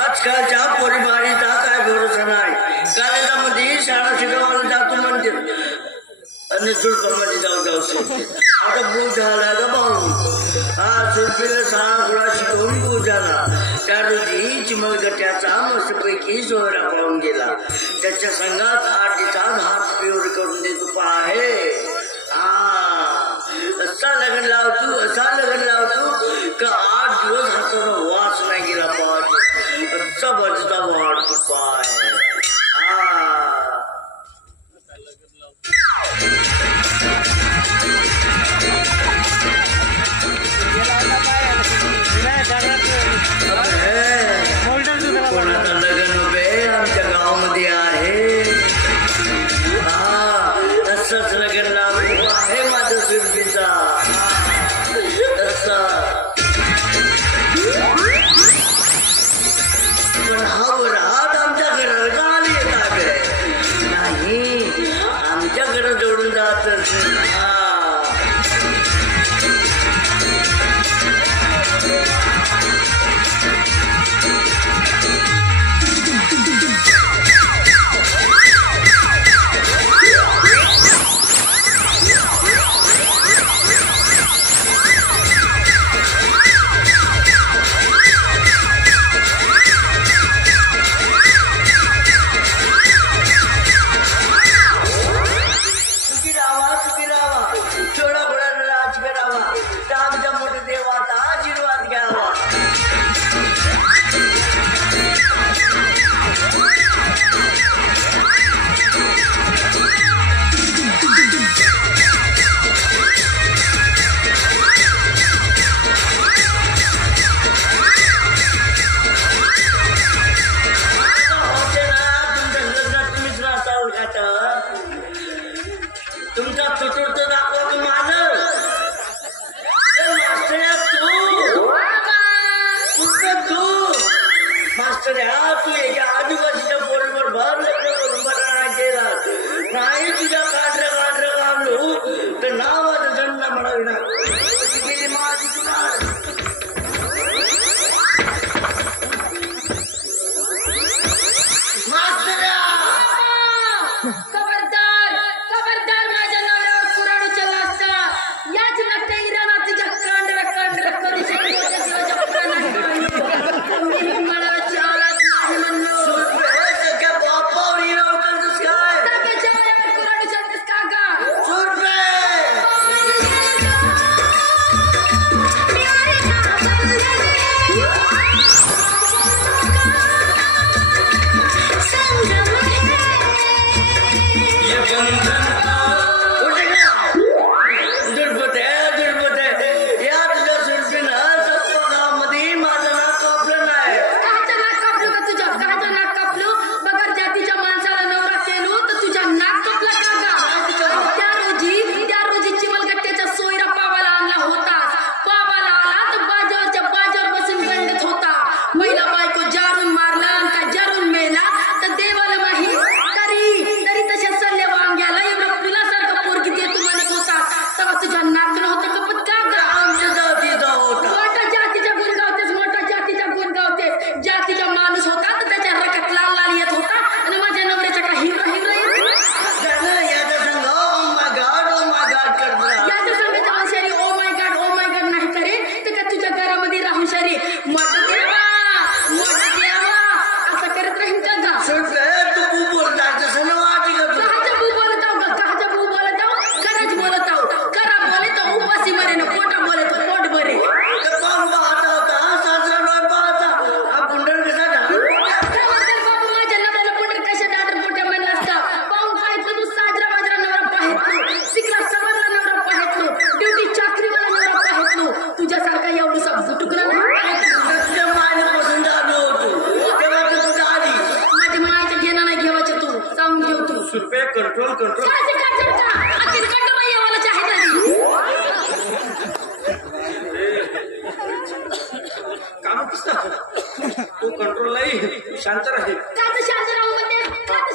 आजकालच्या पोरीबारीचा काय भरोसा नाही. कॉलेजामध्ये शाळा शिकवायला जातो म्हणते आणि झुडपामध्ये जाऊ शकते. आता भूत झाला का भाऊ. हा झुडपीला शाळा गुळा शिकवून भूत झाला. त्या रोजी चिमलगट्ट्याचा मस्तपैकी सोहरा पाहून गेला. त्याच्या संघात आटीचा हात पिवड करून देतो आहे. असा लग्न लावतो का 8 दिवस हाताचा वास नाही गेला पाहिजे. असा बजता वाढतो पाय. कोणाचं लग्न उभे आमच्या गावामध्ये आहे. असंच लग्न लावतो आहे माझ्या सुरभीचा. पण हा वरात आमच्या घराला का आली येतात नाही. आमच्या घरात जोडून जात तुमचा तुटूर तर दाखवा माझं. मास्तर तू एका आदिवासीच्या पोरीवर भर लग्न करून बरा केला नाही. तुझ्या काढलं काढलो तर नावाचं जन्म म्हणावी ना गेली माझी तुला. कंट्रोल काम तू कंट्रोल नाही शांत राहील. शांत राहू म्हणजे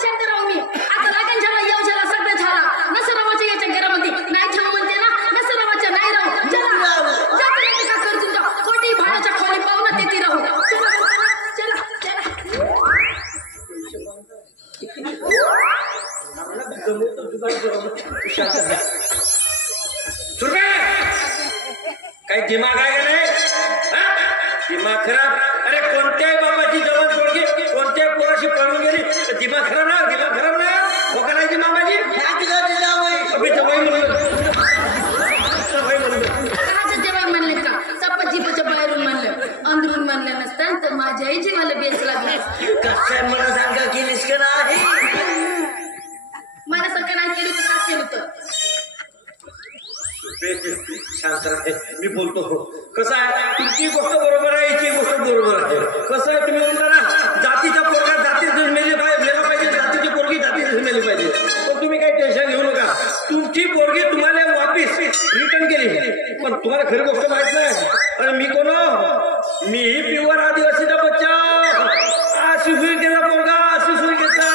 शांत राहू मी आता लागण झाला येऊ झाला सगळं झाला नसरावाच्या याच्या घरामध्ये नाही ठेवू म्हणते ना नसरावाच्या नाही राहू चला का कर तुमचा दिमाग आहे का नाही? दिमाग खराब. अरे कोणत्याही बाबाची जवळ पोरगी कोणत्याही पोराशी पळून गेली दिमाग खराब ना, दिमाग खराब ना हो का नाही मामाजी? अभि जवाई म्हणलं म्हणले का चप्पा जिपाच्या बाहेरून म्हणलं अंदरून म्हणलं नसतं तर माझ्या आई जीवाला बेस लागला. कसं मला सांगा केलीस का नाही? मला सगळं नाही केलं तर का केलं तर शांत राहा, मी बोलतो. कसं आहे तुमची गोष्ट बरोबर आहे, याची गोष्ट बरोबर आहे. कसं आहे तुम्ही म्हणता ना जातीचा पोरगा जातीच मेले पाहिजे, जातीची पोरगी जातीच मेली पाहिजे. पण तुम्ही काही टेन्शन घेऊ नका. तुमची पोरगी तुम्हाला वापिस रिटर्न केली. पण तुम्हाला खरी गोष्ट माहित नाही. आणि मी कोण? मी प्युअर आदिवासीचा बच्चा, सुशिकेचा पोरगा, सुशिकेचा.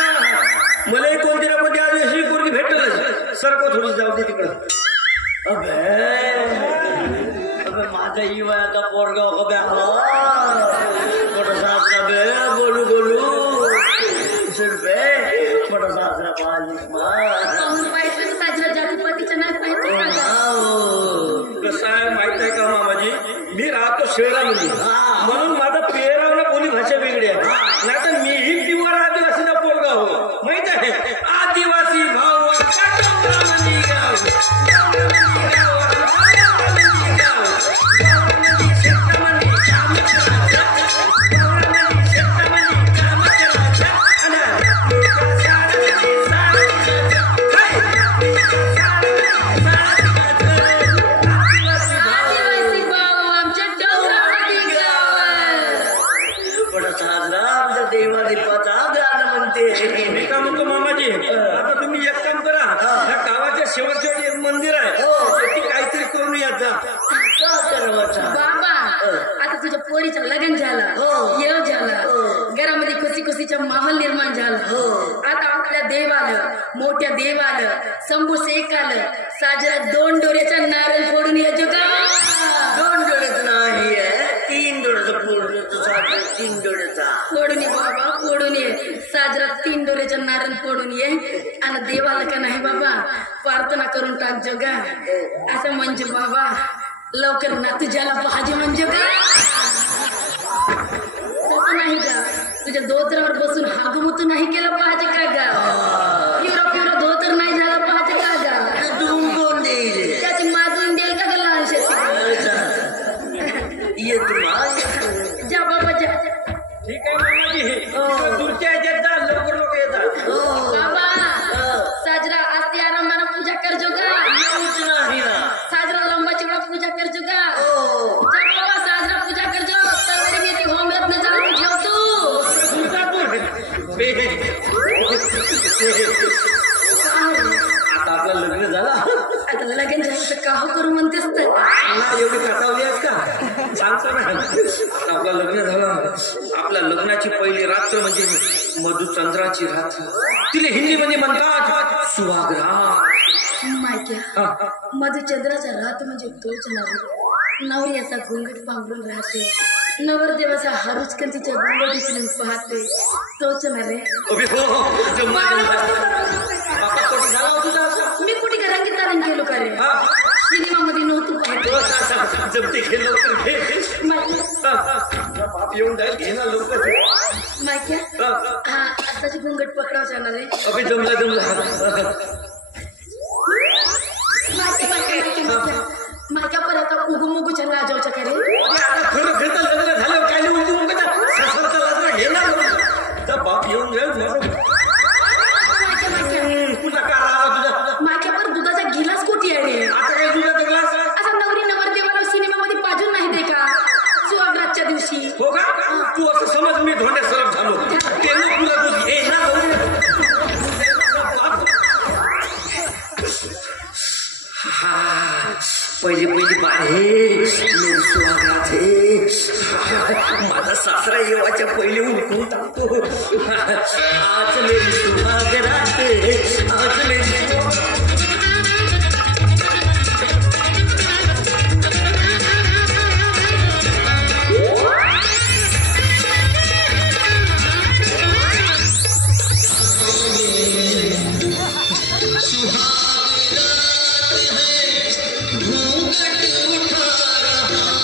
मलाही कोणती ना कोणती आदिवासी पोरगी भेटलच. सरको थोडी जाऊ दे तिकडं. अबे माझा ही वयाचा पोरगा अबे मोठा सासरा बे बोलू मोठा सासरा पाहिजे साजरा जातीपातीच्या नाही पाहिजे. कसं आहे माहित आहे का मामाजी? मी राहतो शहरामध्ये म्हणून माझा पेहरावला बोली भाषा वेगळी आहे. नाही तर मीही प्युअर आदिवासीचा पोरगा हो. माहित आहे आदिवासी भाव शेवटच्या एक मंदिर आहे ते काहीतरी करून याचा बाबा. आता तुझ्या पोरीचं लग्न झालं, येव झालं, घरामध्ये खुशीचा माहोल निर्माण झाला. आता आपल्या देवाला मोठ्या देवाला शंभू शेकाला साजरा 2 डोळ्याचा नारळ फोडून यायचो का? 2 डोळ्याचं नाही आहे, 3 डोळ्याचं फोडून 3 डोळ्याचा फोडून ये बाबा, फोडून ये. साजरा 3 डोळ्याचा नारळ फोडून ये आणि देवाला का नाही बाबा प्रार्थना करून टाकजो का? असं म्हणजे बाबा लवकर ना तुझ्याला पाहिजे म्हणजे का? तसं नाही का? तुझ्या धोत्रावर बसून हागमुतू नाही केलं पाहिजे का गा? युरो धोतर नाही झाला पाहिजे का गा? कोण देईल? त्याची माजून देईल का ग लहान शेती? जा बाबा जा. ठीक आहे मामाजी, दूरच्या याच्यात जा, लवकर लोक येतात. बाबा साजरा आस्ती आरामानं पूजा करजो का? साजरा लंबाची वेळा पूजा करजो का? जा बाबा साजरा पूजा करजो. तर मी ती होम रत्न जाऊन ठेवतो. आता आपलं लग्न झालं. आता लगेच जायचं का करू म्हणतेस तर एवढी कटावली आहेस का? सांगतो ना आता आपलं लग्न झालं. आपल्या लग्नाची पहिली रात्र म्हणजे मधुचंद्राची रात्र. तिला हिंदीमध्ये म्हणतात सुहागरात. मायक्या मधुचंद्राचा रात म्हणजे तोच नवरी असा घुंगट पांघरून राहते, नवरदेवाचा हारुचकंतीच्या घुंगटीकडून पाहते, तोच ना रे. मी कुठे रंगीत तारण केलो का रे? सिनेमामध्ये नव्हतो बाप येऊन जाईल घे ना लवकर. मायक्या हा आताची घुंगट पकडावचा ना रे. अभि जमला मायक्या परत उगू मुगूच्या लाजावच्या का रे? खरं घेता लग्न झालं काय नाही उगू मुगूचा घे ना. बाप येऊन जाईल तुझा का तुझा मायक्या पर दुधाचा गिलास कोटी आहे रे? आता काय दुधाचा ग्लास? असा नवरी नवरदेवाला सिनेमामध्ये पाजून नाही दे का सुहागरातच्या दिवशी? हो का? तू असं समज मी धोंड्या सरळ झालो ते तुला दूध घे ना. पहिली बाहे मेरी सुहागरात है. माझा सासरा येवाच्या पहिले उठून टाकतो. आज मेरी सुहागरात है, आज मेरी सुहागरात है, घूंघट उठा रहा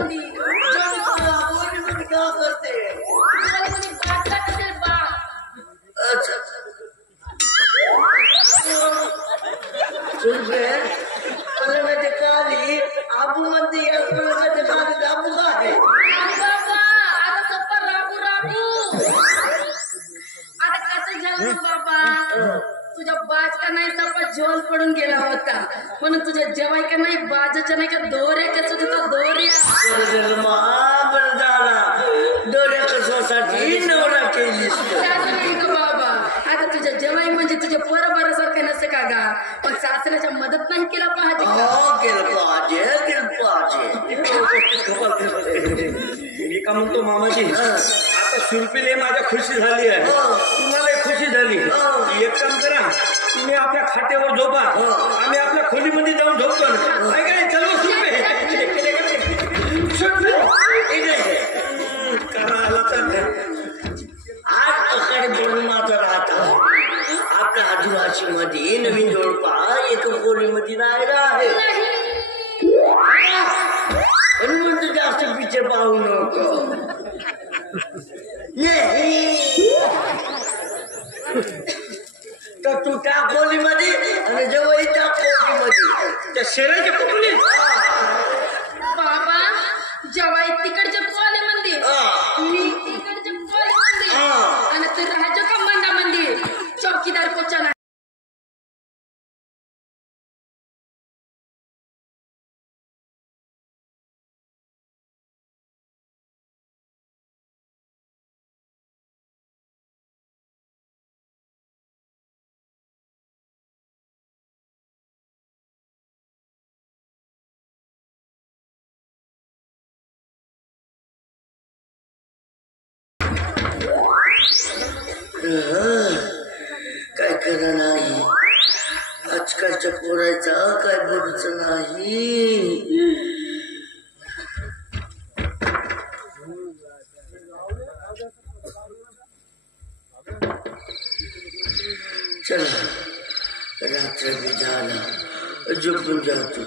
मंदी पोरीमध्ये का करते मला कोणी बाटला कसेल बा अच्छा सुनबे तुला माहिती काली आबू म्हणते या तुला माहिती काली आबू का आहे बाबा आता सप्पा राबू राबू आता कसं झालं बाबा तुझ्या बाज का नाही सप्पा झोल पडून गेला होता म्हणून तुझ्या जेवाय का नाही बाजाच्या नाही का दोऱ्या कसं होता दोऱ्या महाबळ झाला दोऱ्या कसवासाठी नवरा केलीस त्याचं नाही का बाबा आता तुझ्या जेवाय म्हणजे तुझ्या पोराबारासारखं नसतं का गा पण सासऱ्याच्या मदत नाही केला पाहिजे का? केलं पाहिजे मी का म्हणतो मामाजी आता सुरपीले माझ्या खुशी झाली आहे तुम्हाला खुशी झाली एक काम करा तुम्ही आपल्या खात्यावर झोपा आम्ही आपल्या खोलीमध्ये जाऊन झोपतो काय काय चलो सुरपे करायला तर आज अकडे दोन माता राहतात आपल्या आदिवासीमध्ये नवीन जोडपा एक खोलीमध्ये राहिला आहे म्हणून म्हणतो जास्त पिक्चर पाहू नको तर तू त्या खोलीमध्ये आणि जवळ त्या खोलीमध्ये त्या शेळ्याच्या कुठली बाबा जेवाय तिकडच्या कोले मंदिर मी तिकडच्या कोले मंदिर आणि तू राहायचं का मंदा मंदिर चौकीदार कोचा नाही काय खरं नाही आजकालच्या पोराचा काय भरोस नाही चला रात्र बी झाला झोपून जातो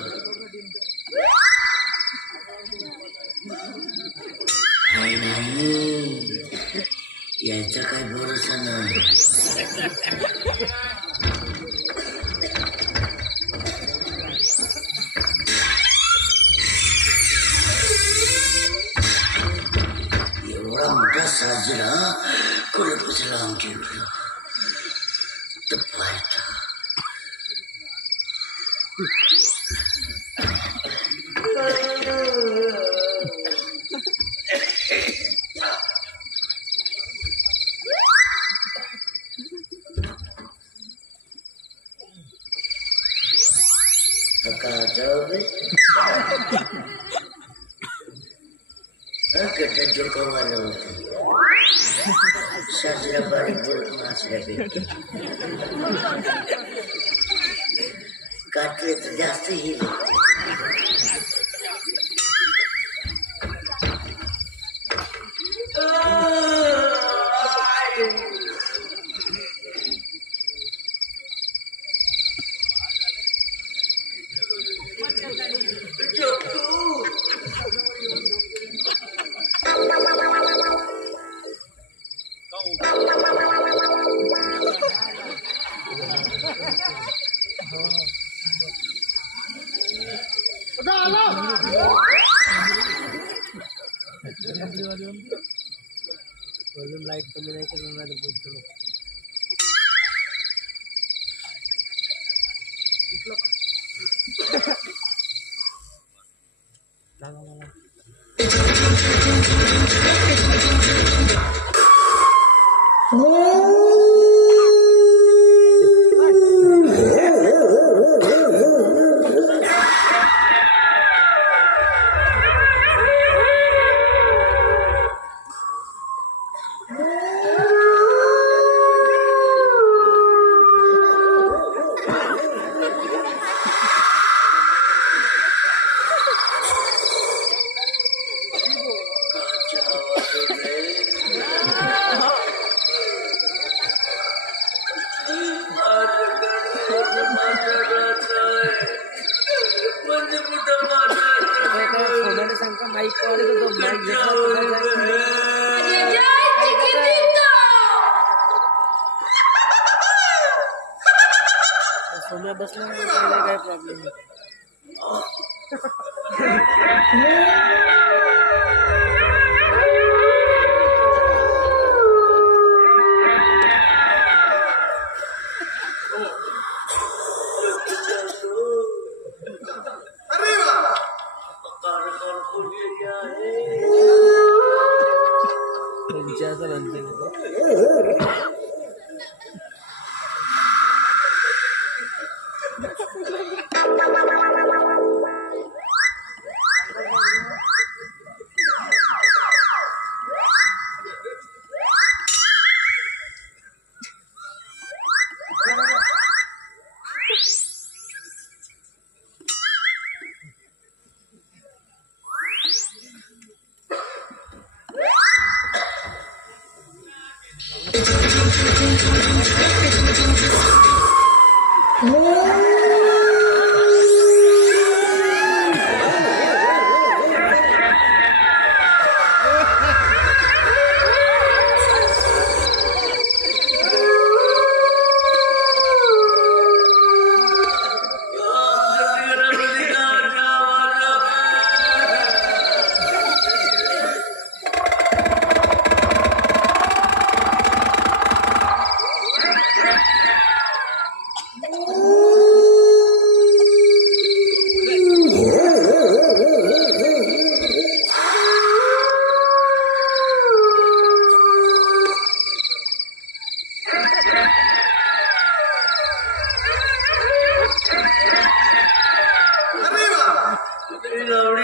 नाही याचा काय भरोसा नाही एवढा मोठा साजरा कुलपच लावून ठेवला तर पाहता गड्ड्यात जोखमाला होते साजरा बारीक बोलत मासल्यापैकी काटले तर जास्त ही लाईट कमी नाही करणार सोन्या बसला काय प्रॉब्लेम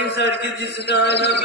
सारखी दिसत आहे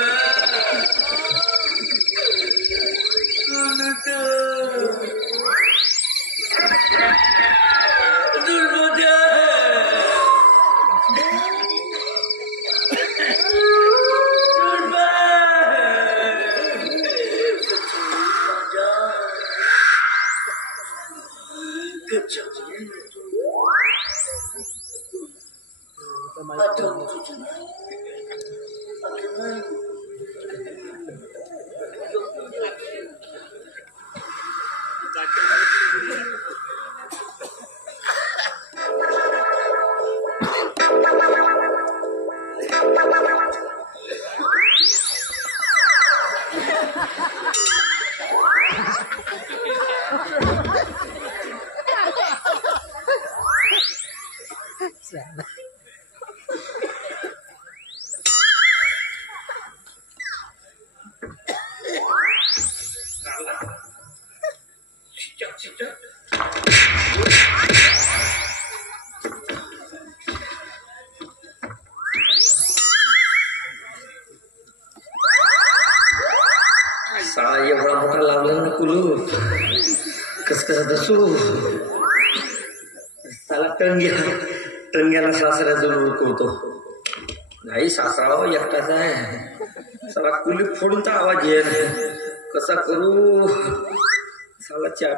साळा एवढा मोठा लावला ना कुलू कस कसं दसू साला टंग्याला सासऱ्याचं ओळखवतो नाही सासरा एकटाच आहे साला कुली फोडून तर आवाज येईल कसा करू साला चार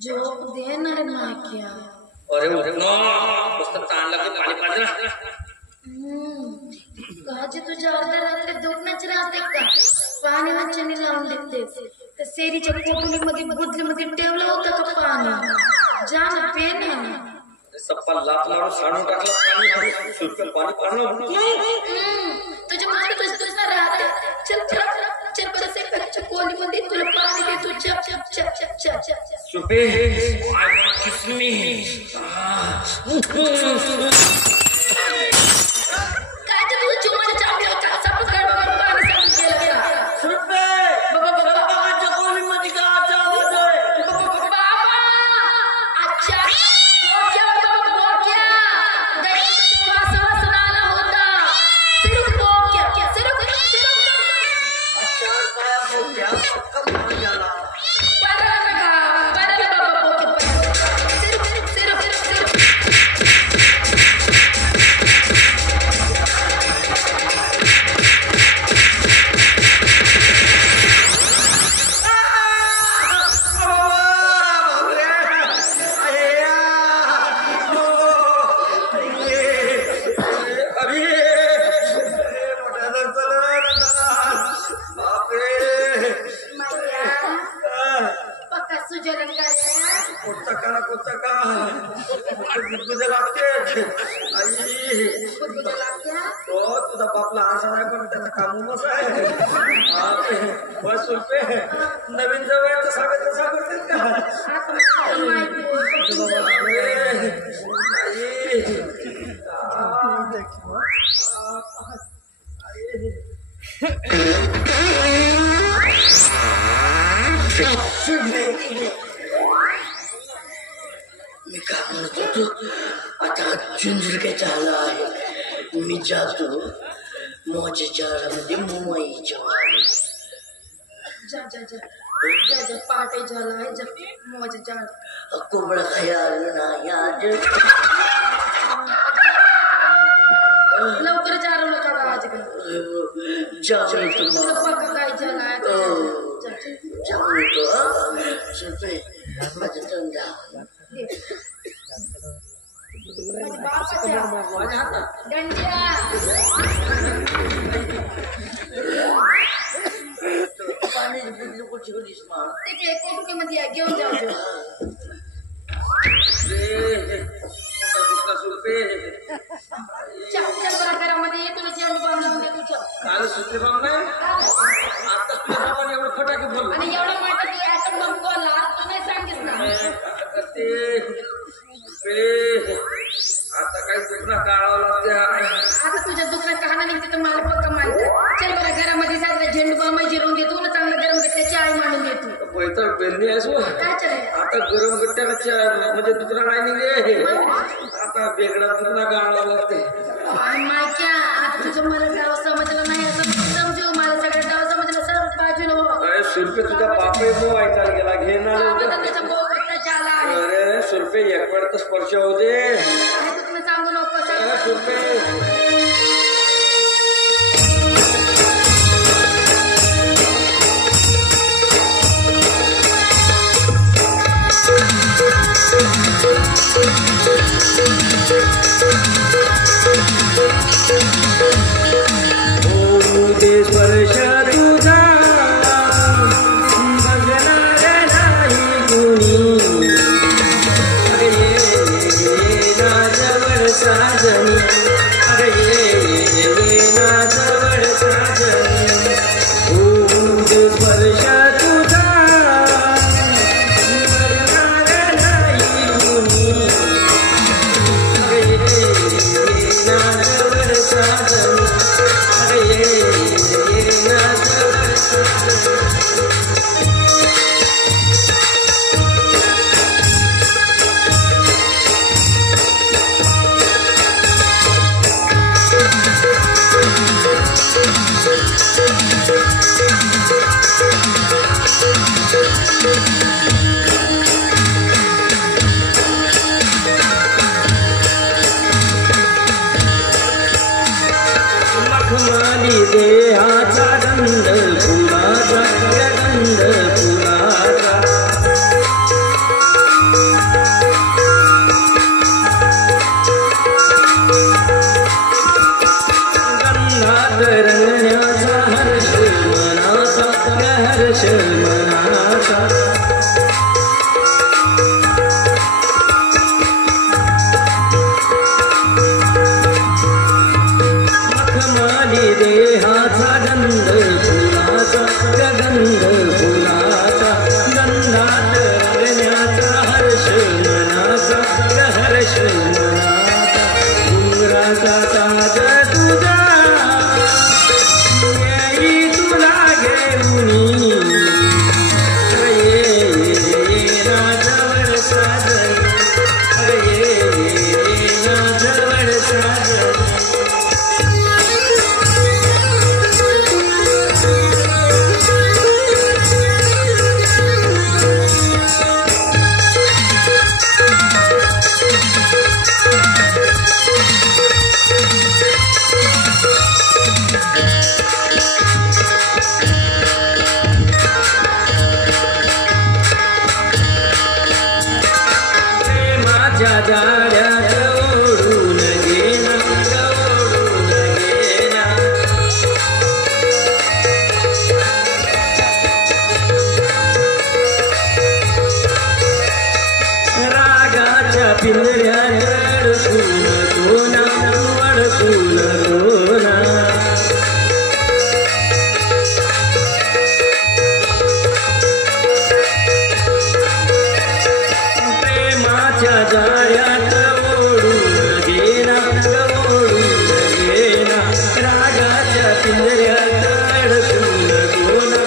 जॉब देना है ना क्या? अरे उठना पुस्तक ताण लगे पाणी पाजरा काजी तुझ्या अर्ध्या रात्री दुखण्याच राहते का पाणी वाचनी लावून देते तर सेरीच्या कोटुलीमध्ये गुदलीमध्ये ठेवलं होतं का पाणी जा ना पे ना सप्पा लात मारून साडून टाकलं पाणी सुटलं पाणी पाणं तुझ्या मागे तुझं राहते चल चल चल बरं सेकंदाच्या कोलीमध्ये तुला पाणी देतो चप चप चप चप चप चप सुपे किस मी काय ते तुझं चुमाला चावली होता असा पकड बघ पाणी सांगून गेला सुपे बाबाच्या खोलीमध्ये का आवाज आहे? बाबा अच्छा क्या बाबा क्या दैनिक वास आला होता सिर्फ क्या सिर्फ अच्छा काय बोलत्या कमाल झाला तुझा बाप लहानसा आहे पण त्याचा कामूमच आहे बस रुपये नवीन जवळ सांगत तसा करतात मी काय म्हणत होतो आता झुंझुरके झाला आहे मी जातो मोच्या झाडामध्ये मुंबईच्या जा जा जा जा जा पहाटे झाला आहे जा मोच्या झाड कोबडा काय आलं नाही आज लवकर चालू नका गावाचे जाऊ तुम्हाला पक्का काय झाला आहे जाऊ येतो सुपे माझं तंगा पाण्याची बुडली कुठची होतीस मग ते कोटुकीमध्ये घेऊन जाऊ चल घरामध्ये तुला जेवण बनवून दे तुझं काल सुट्टी बॉम्ब नाही आता तुझ्या बाबाने एवढं फटाके बोल आणि एवढा मोठा तू ऍटम बॉम्ब बोलला तू नाही सांगितलं ना आता काही दुखणं काढावं लागते आता तुझ्या दुकानात कहाणा निघते तर मला पक्का माहिती चल बरं घरामध्ये साजरा झेंडू बाम जिरून देतो ना चांगलं गरम गट्ट्याची आई मांडून देतो बैतर बेलणी असो काय चालेल आता गरम गट्ट्याला म्हणजे दुसरा नाही निघे आता वेगळा दुखणं काढावं लागते आणि मायक्या आता तुझं मला गाव समजलं नाही असं समजू मला सगळं गाव समजलं सर्व बाजूला हो अरे सुरपे तुझा बापे मो ऐकायला गेला घे ना त्याचा बोगटा झाला आहे अरे सुरपे एक वेळ तर स्पर्श होऊ दे आहे तू तुम्ही सांगू नको अरे सुरपे स्पर्श तुझा बघणारे नाही कुणी जवळ साजनी जवळ साजनी स्पर्श तुझा बघणारे नाही कुणी जवळ साजनी मखमाली देहाचा गंध फुलाचा गंध फुलाचा गंधात रंगण्याचा हर्ष मनाचा हर्ष मनाचा देहाचा गंध पिंजऱ्यात अडकून कोणा अडकून कोणा प्रेमाच्या जाळ्यात ओढून गेला रागाच्या पिंजऱ्यात अडकून कोणा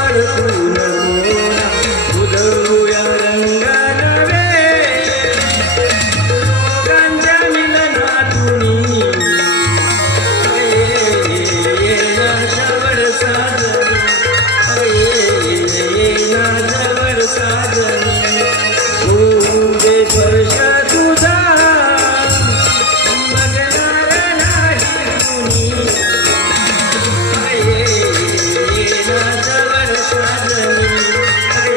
अडकून कोणा उधळूया रंगात रोगांच्या मिलनातूनी येना जवळ साजनी येना जवळ साजनी उदे स्पर्श तुझा बघणार नाही कुणी येना जवळ साजनी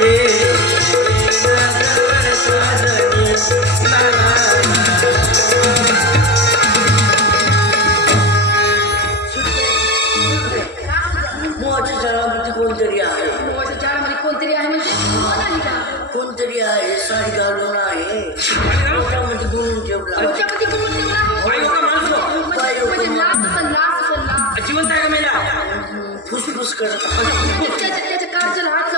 येना जवळ साजनी मोहाच्या झाडामध्ये कोणतरी आहे मोहाच्या झाडामध्ये कोणतरी आहे म्हणजे कोण आहे का? कोणतरी आहे साडी घालून आहे त्यामध्ये गुणून ठेवला त्याच्यामध्ये कोण ठेवला आहे? बाई होता माणूस म्हणजे लाच असेल, लाच असेल, लाच. जिवंत आहे का मेला फुसफुस करत त्याच्या कारच्याला हात